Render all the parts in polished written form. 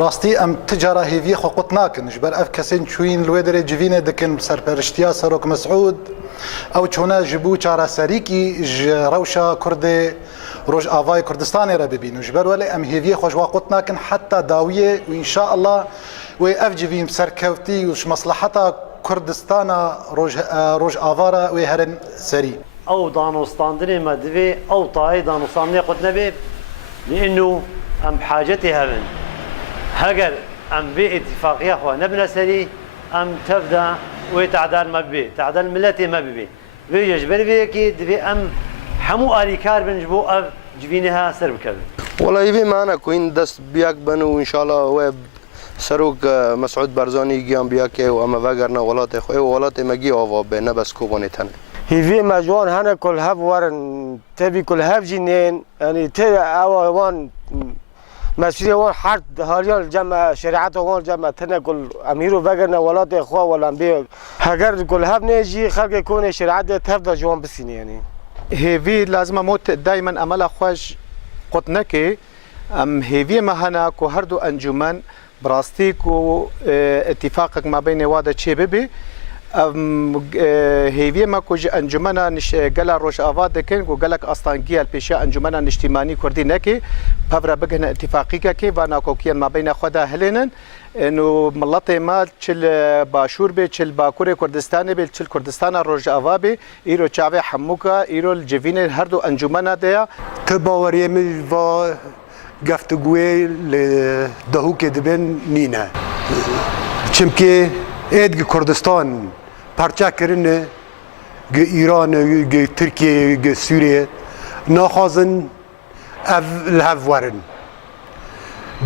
براستي ام تجاره هيفي خو قطناكن جبر اف كسين شوين الويدر جيفينا دكن سربرشتيا سروك مسعود او تشونا جبو چارا سريكي روشا كردي روج افاي كردستاني ربيبين جبر ولا ام هيفي خو جوا قطناكن حتى داويه وان شاء الله واف جيفين سركوتي وش مصلحتها كردستان روج افارا وهرن سري او دانوستاندني مدبي او طاي دانوستاندني قد نبي لانه ام حاجتها من هجر ام بي اتفاقيه اخوه نبنى سري ام تبدا وتعدال ما بي تعدال ملتي ما بي بيجي جبر كي دبي ام حمو اليكار بنجبو اف جبينها سرب كبي والله يبي معنا كوين دست بياك بنو ان شاء الله هو سروك مسعود برزاني جيام بياك واما وگرنا ولات خو ولات مگي او بنا بس كوبوني تن هيفي مجوان هنا كل هاف ورن تبي كل هاف جنين يعني تي او وان مسؤولية وان حرد هاريال جمع شريعة وان جمع تنا كل أميرو وگرنا ولات إخوة ولا أمبي هجر كل هاف نيجي خلق يكون شريعة تفضل جوان بسين يعني هيفي لازم موت دائما أملا خوش قطنكي ام هيفي مهنا كو هردو انجمن براستيك و اتفاقك ما بين وادا تشيبي هيفي ما كوج انجمنا نش قال روش افاد كن و قالك اسطانجيا البيشا انجمنا اجتماعي كردي نكي بفرا بغنا اتفاقيك كي وانا كوكيان ما بين خدا هلينن انه ملطي ما تشل باشور بي تشل باكوري كردستان بي تشل كردستان روج افابي ايرو تشافي حموكا ايرو الجفين هردو انجمنا ديا تباوري من و گفتگوی لدهوک دبن نینه چمکه اید کردستان پرچه کرنه گ ایران گ ترکیه گ سوریه نخوازن اف الهف ورن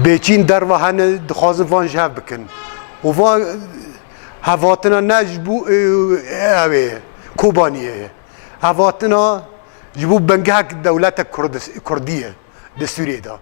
بیچین در و هنه دخوازن وان جهف بکن و وان هواتنا نجبو اوه کوبانیه هواتنا جبو بنگهک دولت کردیه ده سوریه دا